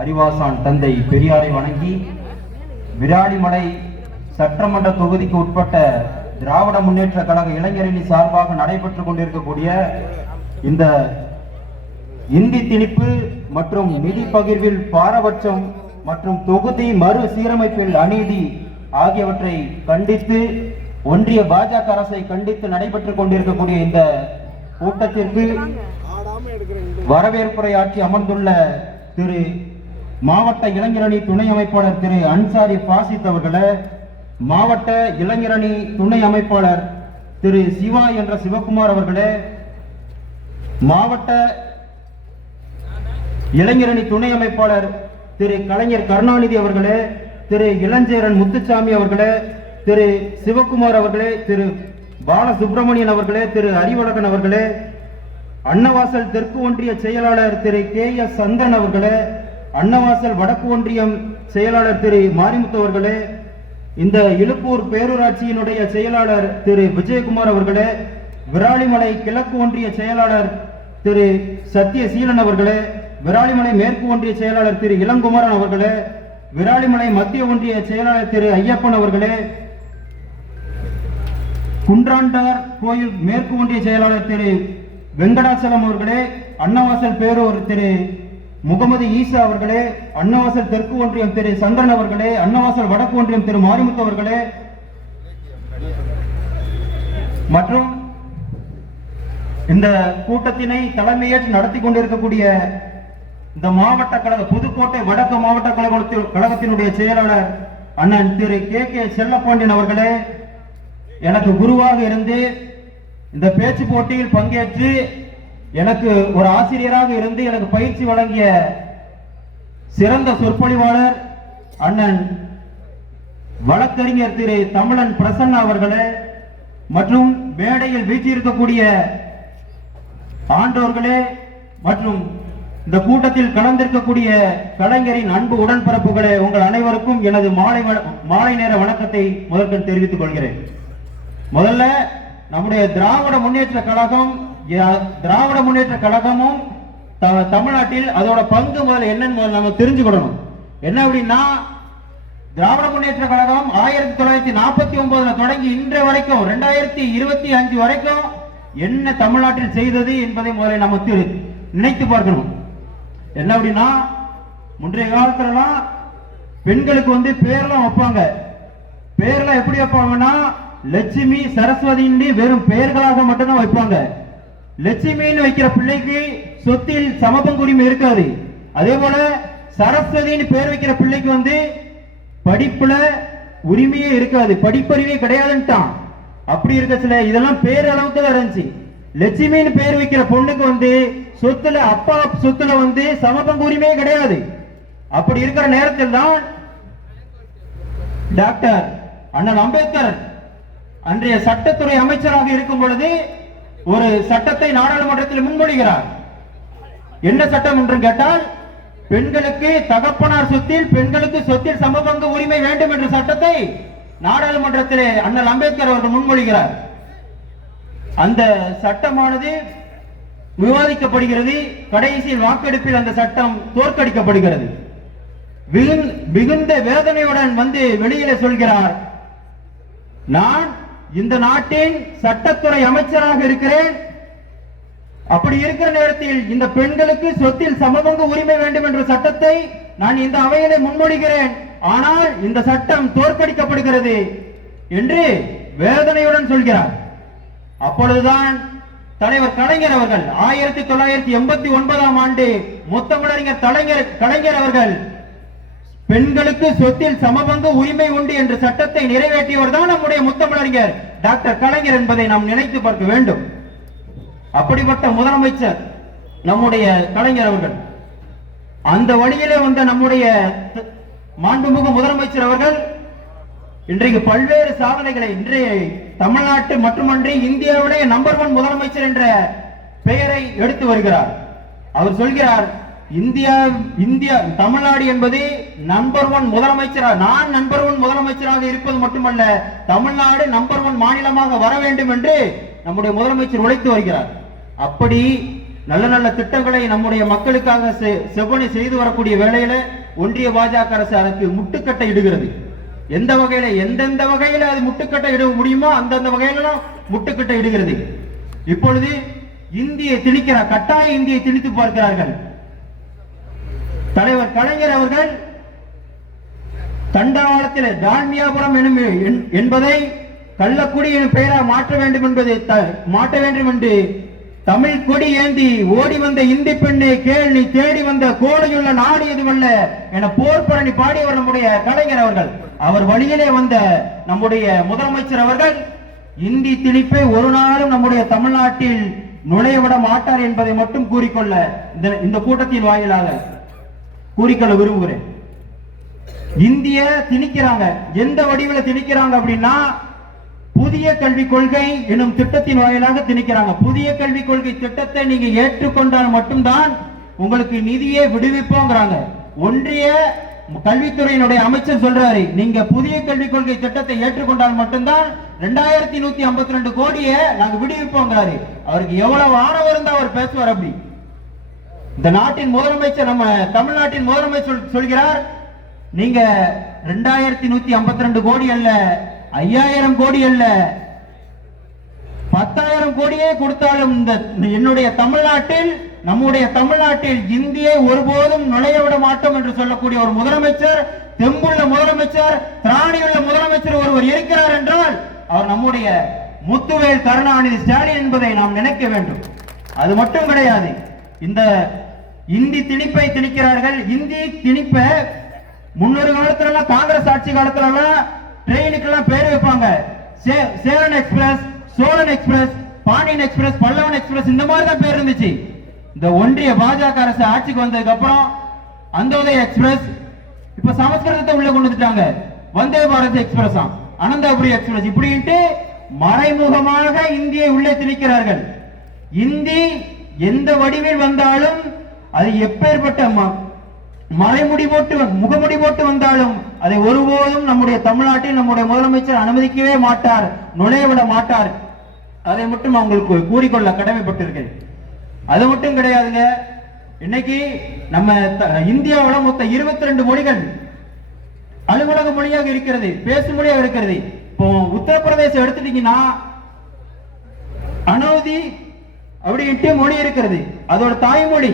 அறிவாசான் தந்தை பெரியாரை வணங்கி விராலிமலை சட்டமன்ற தொகுதிக்கு உட்பட்ட திராவிட முன்னேற்ற கழக இளைஞரணி சார்பாக நடைபெற்றுக் கொண்டிருக்கக்கூடிய இந்த இந்தி திணிப்பு மற்றும் நிதி பகிர்வில் பாரபட்சம் மற்றும் தொகுதி மறு சீரமைப்பில் அநீதி ஆகியவற்றை கண்டித்து ஒன்றிய பாஜக அரசை கண்டித்து நடைபெற்றுக் கொண்டிருக்கக்கூடிய இந்த கூட்டத்திற்கு வரவேற்புரையாற்றி அமர்ந்துள்ள திரு மாவட்ட இளைஞரணி துணை அமைப்பாளர் திரு அன்சாரி பாசித் அவர்களே, மாவட்ட இளைஞரணி துணை அமைப்பாளர் திரு சிவா என்ற சிவகுமார் அவர்களே, மாவட்ட இளைஞரணி துணை அமைப்பாளர் திரு கலைஞர் கருணாநிதி அவர்களே, திரு இளஞ்சேரன் முத்துசாமி அவர்களே, திரு சிவகுமார் அவர்களே, திரு பாலசுப்ரமணியன் அவர்களே, திரு அறிவழகன் அவர்களே, அன்னவாசல் தெற்கு ஒன்றிய செயலாளர் திரு KS சந்திரன் அவர்களே, அன்னவாசல் வடக்கு ஒன்றியம் செயலாளர் திரு மாரிமுத்து அவர்களே, இந்த இலுப்பூர் பேரூராட்சியினுடைய செயலாளர் திரு விஜயகுமார் அவர்களே, விராலிமலை கிழக்கு ஒன்றிய செயலாளர் திரு சத்யசீலன் அவர்களே, விராலிமலை மேற்கு ஒன்றிய செயலாளர் திரு இளங்குமரன் அவர்களே, விராலிமலை மத்திய ஒன்றிய செயலாளர் திரு ஐயப்பன் அவர்களே, குன்றாண்டார் கோயில் மேற்கு ஒன்றிய செயலாளர் திரு வெங்கடாச்சலம் அவர்களே, அன்னவாசல் பேரூர் திரு முகமது ஈசா அவர்களே, அன்னவாசல் தெற்கு ஒன்றியம் திரு சந்திரன் அவர்களே, அன்னவாசல் வடக்கு ஒன்றியம் திரு மாரிமுத்து அவர்களே மற்றும் இந்த கூட்டத்தினை தலைமையேற்று நடத்தி கொண்டிருக்கக்கூடிய இந்த மாவட்ட கழக புதுக்கோட்டை வடக்கு மாவட்ட கழகத்தினுடைய செயலாளர் அண்ணன் திரு KK செல்லப்பாண்டியன் அவர்களே, எனக்கு குருவாக இருந்து இந்த பேச்சு போட்டியில் பங்கேற்று எனக்கு ஒரு ஆசிரியராக இருந்து எனக்கு பயிற்சி வழங்கிய சிறந்த சொற்பொழிவாளர் அண்ணன் வழக்கறிஞர் திரு தமிழன் பிரசன்னா அவர்களே மற்றும் மேடையில் வீற்றிருக்கக்கூடிய ஆண்டோர்களே மற்றும் இந்த கூட்டத்தில் கலந்திருக்கக்கூடிய கலைஞரின் அன்பு உடன்பிறப்புகளே, உங்கள் அனைவருக்கும் எனது மாலை நேர வணக்கத்தை முதற்கண் தெரிவித்துக் கொள்கிறேன். முதல்ல நம்முடைய திராவிட முன்னேற்ற கழகமும் தமிழ்நாட்டில் அதோட பங்கு முதல்ல என்னன்னு நம்ம தெரிஞ்சுக்கணும். என்ன அப்படின்னா, திராவிட முன்னேற்ற கழகம் 1949 தொடங்கி இன்று வரைக்கும் 2025 வரைக்கும் என்ன தமிழ்நாட்டில் செய்தது என்பதை முதல்ல நம்ம நினைத்து பார்க்கணும். என்ன அப்படின்னா, முன்றைய காலத்துலலாம் பெண்களுக்கு பேர்லாம் வைப்பாங்க. பேர்லாம் எப்படி வைப்பாங்கன்னா, லட்சுமி சரஸ்வதி வெறும் பெயர்களாக மட்டும்தான் வைப்பாங்க. லட்சுமின்னு வைக்கிற பிள்ளைக்கு சொத்தில் சமபங்குரிமை இருக்காது. அதே போல சரஸ்வதின்னு பேர் வைக்கிற பிள்ளைக்கு படிப்புல உரிமையே இருக்காது, படிப்பறிவே கிடையாதுன்ட்டான். அப்படி இருக்கச்சுல இதெல்லாம் பேர் அளவுக்கு தான் இருந்துச்சு. லட்சுமின்னு பேர் வைக்கிற பொண்ணுக்கு சொத்துல அப்பா சொத்துல சமபங்கு உரிமையே கிடையாது. அப்படி இருக்கிற நேரத்தில் தான் டாக்டர் அண்ணல் அம்பேத்கர் அன்றைய சட்டத்துறை அமைச்சராக இருக்கும் பொழுது ஒரு சட்டத்தை நாடாளுமன்றத்தில் முன்மொழிகிறார். என்ன சட்டம் என்று கேட்டால், பெண்களுக்கு தகப்பனார் சொத்தில் பெண்களுக்கு சொத்தில் சமபங்கு உரிமை வேண்டும் என்ற சட்டத்தை நாடாளுமன்றத்திலே அண்ணல் அம்பேத்கர் அவர்கள் முன்மொழிகிறார். அந்த சட்டமானது விவாதிக்கப்படுகிறது. கடைசியில் வாக்கெடுப்பில் அந்த சட்டம் தோற்கடிக்கப்படுகிறது. மிகுந்த வேதனையுடன் வெளியிலே சொல்கிறார், நான் இந்த நாட்டின் சட்டத்துறை அமைச்சராக இருக்கிறேன். அப்படி இருக்கிற நேரத்தில் இந்த பெண்களுக்கு சொத்தில் சமபங்கு உரிமை வேண்டும் என்ற சட்டத்தை நான் இந்த அவையிலே முன்மொழிகிறேன். ஆனால் இந்த சட்டம் தோற்கடிக்கப்படுகிறது என்று வேதனையுடன் சொல்கிறார். அப்பொழுதுதான் தலைவர் கலைஞர் அவர்கள் 1989 ஆண்டு முத்தமிழறிஞர் கலைஞர் அவர்கள் பெண்களுக்கு சொத்தில் சமபங்கு உரிமை உண்டு என்ற சட்டத்தை நிறைவேற்றியவர் தான் நம்முடைய முத்தமிழறிஞர் டாக்டர் கலைஞர் என்பதை நாம் நினைத்து பார்க்க வேண்டும். அப்படிப்பட்ட முதலமைச்சர் நம்முடைய கலைஞர் அவர்கள். அந்த வழியிலே வந்த நம்முடைய மாண்புமிகு முதலமைச்சர் அவர்கள் இன்றைக்கு பல்வேறு சாதனைகளை இன்றைய தமிழ்நாட்டு மட்டுமன்றி இந்தியாவுடைய நம்பர் 1 முதலமைச்சர் என்ற பெயரை எடுத்து வருகிறார். அவர் சொல்கிறார், இந்தியா தமிழ்நாடு என்பது நம்பர் 1 முதலமைச்சராக, நான் நம்பர் 1 முதலமைச்சராக இருப்பது மட்டுமல்ல, தமிழ்நாடு நம்பர் 1 மாநிலமாக வர வேண்டும் என்று நம்முடைய முதலமைச்சர் உழைத்து வருகிறார். அப்படி நல்ல நல்ல திட்டங்களை நம்முடைய மக்களுக்காக செவ்வனை செய்து வரக்கூடிய வேளையில ஒன்றிய பாஜக அரசு அதற்கு முட்டுக்கட்டை இடுகிறது. எந்த வகையில எந்தெந்த வகையில அது முட்டுக்கட்டை இட முடியுமோ அந்தந்த வகையில முட்டுக்கட்டை இடுகிறது. இப்பொழுது இந்தியை திணிக்கிறார், கட்டாய இந்தியை திணித்து பார்க்கிறார்கள். தலைவர் கலைஞர் அவர்கள் தண்டவாளத்தில் டால்மியாபுரம் என்பதை கள்ளக்குடி எனும் பெயராக மாற்ற வேண்டும் என்று தமிழ் கொடி ஏந்தி ஓடி வந்த இந்தி பெண்ணை கேள் நீ தேடி வந்த கோடையுள்ள நாடு எதுவல்ல என போர் பரணி பாடியவர் நம்முடைய கலைஞர் அவர்கள். அவர் வழியிலே வந்த நம்முடைய முதலமைச்சர் அவர்கள் இந்தி திணிப்பை ஒரு நாளும் நம்முடைய தமிழ்நாட்டில் நுழையவிட மாட்டார் என்பதை மட்டும் கூறிக்கொள்ள இந்த கூட்டத்தின் வாயிலாக கூறிக்கொள்ள விரும்புகிறேன். இந்திய திணிக்கிறாங்க. எந்த வடிவில் திணிக்கிறாங்க அப்படின்னா புதிய கல்விக் கொள்கை எனும் திட்டத்தின் வாயிலாக திணிக்கிறாங்க. புதிய கல்விக் கொள்கை திட்டத்தை நீங்க ஏற்றுக்கொண்டால் மட்டும்தான் உங்களுக்கு நிதியை விடுவிப்போங்கிறாங்க. ஒன்றிய கல்வித்துறையினுடைய அமைச்சர் சொல்றாரு, நீங்க புதிய கல்விக் கொள்கை திட்டத்தை ஏற்றுக்கொண்டால் மட்டும்தான் 2152 கோடியை நாங்க விடுவிப்போங்கிறாரு. அவருக்கு எவ்வளவு ஆணவம் இருந்தா அவர் பேசுவார். அப்படி இந்த நாட்டின் முதலமைச்சர், நம்ம தமிழ்நாட்டின் முதலமைச்சர் சொல்கிறார், நீங்க 2152 கோடி அல்ல, 5000 கோடி அல்ல, 10,000 கோடியே கொடுத்தாலும் என்னுடைய தமிழ்நாட்டில், நம்முடைய தமிழ்நாட்டில் இந்தியை ஒருபோதும் நுழைய விட மாட்டோம் என்று சொல்லக்கூடிய ஒரு முதலமைச்சர், தெம்புள்ள முதலமைச்சர், திராணியுள்ள முதலமைச்சர் ஒருவர் இருக்கிறார் என்றால் அவர் நம்முடைய முத்துவேல் கருணாநிதி ஸ்டாலின் என்பதை நாம் நினைக்க வேண்டும். அது மட்டும் கிடையாது, இந்த இந்தி திணிப்பை திணிக்கிறார்கள். இந்தி திணிப்பை முன்னொரு காலத்துல காங்கிரஸ் ஆட்சி காலத்துல ட்ரெயினுக்கெல்லாம் பேர் வைப்பாங்க. Cheran express, Cholan express, Pandian express, Pallavan express, இந்த மாதிரி தான் பேர் இருந்துச்சு. இந்த ஒன்றிய பாஜக அரசு ஆட்சிக்கு வந்ததுக்கு அப்புறம் அந்தோதய எக்ஸ்பிரஸ், இப்ப சமஸ்கிருதத்தை உள்ள கொண்டு வந்துட்டாங்க. வந்தே பாரத் எக்ஸ்பிரஸ், அனந்தபுரி எக்ஸ்பிரஸ், இப்படின்ட்டு மறைமுகமாக இந்தியை உள்ளே திணிக்கிறார்கள். இந்தி எந்த வடிவில் வந்தாலும் அது எப்பேற்பட்ட மறைமுடி போட்டு முகமுடி போட்டு வந்தாலும் அதை ஒருபோதும் நம்முடைய தமிழ்நாட்டில் நம்முடைய முதலமைச்சர் அனுமதிக்கவே மாட்டார், நுழையவிட மாட்டார். அதை மட்டும் அவங்களுக்கு கூறிக்கொள்ள கடமைப்பட்டிருக்கிறேன். அது மட்டும் கிடையாதுங்க. இன்னைக்கு நம்ம இந்தியாவில் மொத்தம் 22 மொழிகள் அலுவலக மொழியாக இருக்கிறது, பேசும் மொழியாக இருக்கிறது. இப்போ உத்தரப்பிரதேசம் எடுத்துட்டீங்கன்னா அனௌதி அப்படின்ட்டு மொழி இருக்கிறது, அதோட தாய்மொழி.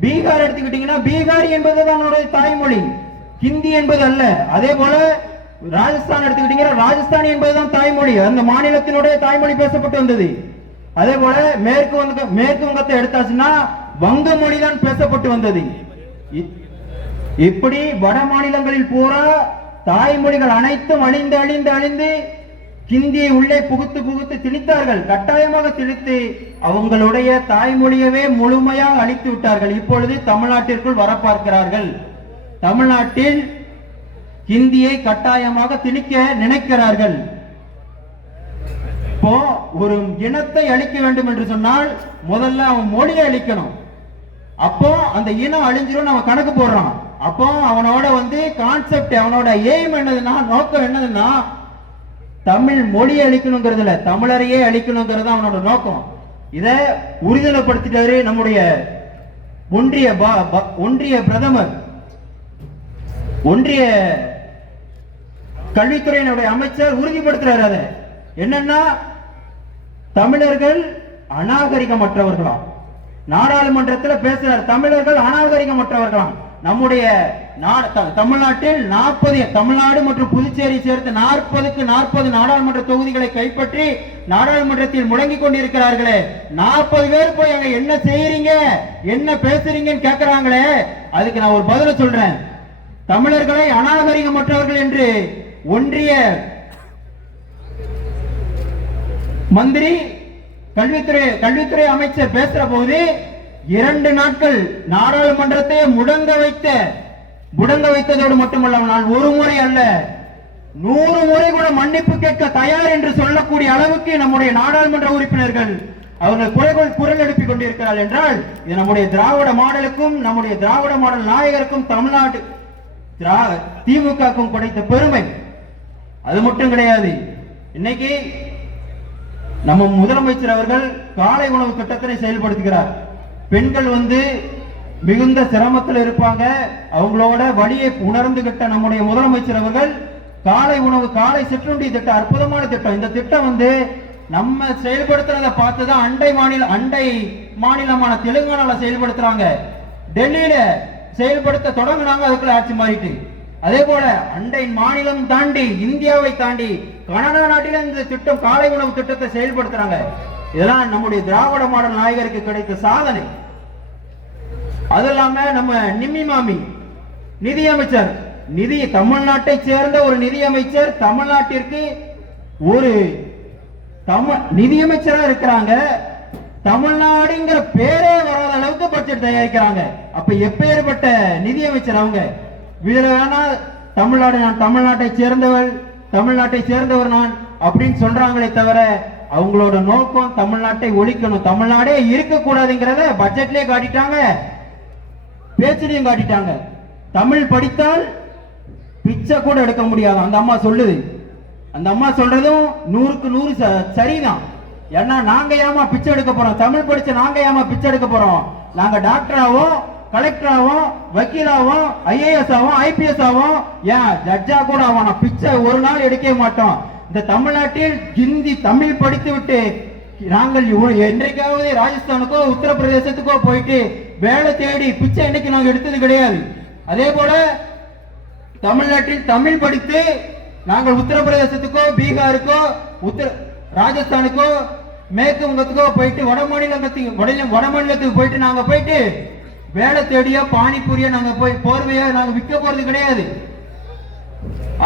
பீகார் எடுத்துக்கிட்டீங்கன்னா பீகாரி என்பது அவனுடைய தாய்மொழி, ஹிந்தி என்பது அல்ல. அதே போல ராஜஸ்தான் எடுத்துக்கிட்டீங்கன்னா ராஜஸ்தானி என்பதுதான் தாய்மொழி, அந்த மாநிலத்தினுடைய தாய்மொழி பேசப்பட்டு வந்தது. அதே போல மேற்கு வங்கத்தை எடுத்தாச்சுன்னா வங்க மொழி தான் பேசப்பட்டு வந்தது. இப்படி வட மாநிலங்களில் பூரா தாய்மொழிகள் அனைத்தும் அழிந்து அழிந்து அழிந்து ஹிந்தியை உள்ளே புகுத்து திணித்தார்கள். கட்டாயமாக திணித்து அவங்களுடைய தாய்மொழியவே முழுமையாக அழித்து விட்டார்கள். இப்பொழுது தமிழ்நாட்டிற்குள் வர பார்க்கிறார்கள். தமிழ்நாட்டில் ஹிந்தியை கட்டாயமாக திணிக்க நினைக்கிறார்கள். இப்போ ஒரு இனத்தை அழிக்க வேண்டும் என்று சொன்னால் முதல்ல அவன் மொழியை அழிக்கணும். அப்போ அந்த இனம் அழிஞ்சிரும் நம்ம கணக்கு போடுறான். அப்போ அவனோட கான்செப்ட், அவனோட எய்ம் என்னதுன்னா, நோக்கம் என்னதுன்னா தமிழ் மொழியை அழிக்கணுங்கிறதுல தமிழரையே அழிக்கணுங்கிறது அவனோட நோக்கம். இதை உறுதிப்படுத்திட்டாரு நம்முடைய ஒன்றிய பிரதமர், ஒன்றிய கல்வித்துறையினுடைய அமைச்சர் உறுதிப்படுத்துறாரு. அதை என்னன்னா தமிழர்கள் அநாகரிகமற்றவர்களாம். நாடாளுமன்றத்தில் பேசுறார், தமிழர்கள் அநாகரிகமற்றவர்களாம். நம்முடைய தமிழ்நாட்டில் 40, தமிழ்நாடு மற்றும் புதுச்சேரி சேர்த்து 40க்கு 40 நாடாளுமன்ற தொகுதிகளை கைப்பற்றி நாடாளுமன்றத்தில் முழங்கிக் கொண்டிருக்கிறார்களே. 40 பேர் போய் அங்க என்ன செய்யறீங்க, என்ன பேசுறீங்கன்னு கேட்கிறாங்களே. அதுக்கு நான் ஒரு பதில சொல்றேன். தமிழர்களை அநாகரிகமற்றவர்கள் என்று ஒன்றிய மந்திரி கல்வித்துறை அமைச்சர் பேசுற போது 2 நாட்கள் நாடாளுமன்றத்தை முடங்க வைத்ததோடு மட்டுமல்லாமல் நான் ஒரு முறை அல்ல 100 முறை கூட மன்னிப்பு கேட்க தயார் என்று சொல்லக்கூடிய அளவுக்கு நம்முடைய நாடாளுமன்ற உறுப்பினர்கள் அவர்கள் குரல் எழுப்பிக் கொண்டிருக்கிறார்கள் என்றால் இது நம்முடைய திராவிட மாடலுக்கும் நம்முடைய திராவிட மாடல் நாயகருக்கும் தமிழ்நாடு திமுகவுக்கும் கிடைத்த பெருமை. அது மட்டும் கிடையாது, இன்னைக்கு நம்ம முதலமைச்சர் அவர்கள் காலை உணவு திட்டத்தை செயல்படுத்துகிறார். பெண்கள் மிகுந்த சிரமத்தில் இருப்பாங்க. அவங்களோட வழியை உணர்ந்துகிட்ட நம்முடைய முதலமைச்சர் அவர்கள் காலை உணவு, காலை சிற்றுண்டி திட்டம், அற்புதமான திட்டம். இந்த திட்டம் நம்ம செயல்படுத்துறத பார்த்துதான் அண்டை மாநிலமான தெலுங்கானால செயல்படுத்துறாங்க. டெல்லியில செயல்படுத்த தொடங்கினாங்க, அதுக்குள்ள ஆட்சி மாறிட்டு. அதே போல அண்டை மாநிலம் தாண்டி, இந்தியாவை தாண்டி கனடா நாட்டில இந்த திட்டம், காலை உணவு திட்டத்தை செயல்படுத்துறாங்க. இதெல்லாம் நம்முடைய திராவிட மாடல் நாயகருக்கு கிடைத்த சாதனை. அது இல்லாம நம்ம நிம்மி மாமி நிதியமைச்சர், தமிழ்நாட்டை சேர்ந்த ஒரு நிதியமைச்சர் தமிழ்நாட்டிற்கு ஒரு நிதியமைச்சரா இருக்கிறாங்க. தமிழ்நாடுங்கிற பேரே வராத அளவுக்கு பட்ஜெட் தயாரிக்கிறாங்க. அப்ப எப்பேற்பட்ட நிதியமைச்சர் அவங்க. வீரனா தமிழ்நாடு, நான் தமிழ்நாட்டை சேர்ந்தவர் நான் அப்படின்னு சொல்றாங்களே தவிர அவங்களோட நோக்கம் தமிழ்நாட்டை ஒழிக்கணும், தமிழ்நாடே இருக்கக்கூடாதுங்கிறத பட்ஜெட்லயே காட்டிட்டாங்க, பேச்சிலையும் காட்டிட்டாங்க. தமிழ் படித்தால் பிச்சை கூட எடுக்க முடியாது அந்த அம்மா சொல்லுது. அந்த அம்மா சொல்றதும் 100க்கு 100 சரிதான். ஏன்னா நாங்க ஏமா பிச்சை எடுக்க போறோம்? தமிழ் படிச்ச நாங்க ஏமா பிச்சை எடுக்க போறோம்? நாங்க டாக்டராவும், கலெக்டராவும், வக்கீலாவும், ஐஏஎஸ் ஆவும், ஐபிஎஸ் ஆவும், ஏன் ஜட்ஜா கூட ஆகும். பிச்சை ஒரு நாள் எடுக்க மாட்டோம். இந்த தமிழ்நாட்டில் ஹிந்தி தமிழ் படித்து விட்டு நாங்கள் என்றைக்காவது ராஜஸ்தானுக்கோ உத்தரப்பிரதேசத்துக்கோ போயிட்டு வேலை தேடி பிச்சை என்னைக்கு நாங்கள் எடுத்தது கிடையாது. அதே போல தமிழ்நாட்டில் தமிழ் படித்து நாங்கள் உத்தரப்பிரதேசத்துக்கோ, பீகாருக்கோ, ராஜஸ்தானுக்கோ, மேற்கு வங்கத்துக்கோ போயிட்டு வட மாநிலத்துக்கு போயிட்டு நாங்க போயிட்டு வேலை தேடியோ பானிபூரியோ நாங்க போய் போர்வையோ நாங்க விற்க போறது கிடையாது.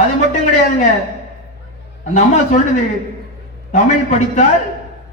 அது மட்டும் கிடையாதுங்க. அந்த அம்மா சொல்லுது, தமிழ் படித்தால்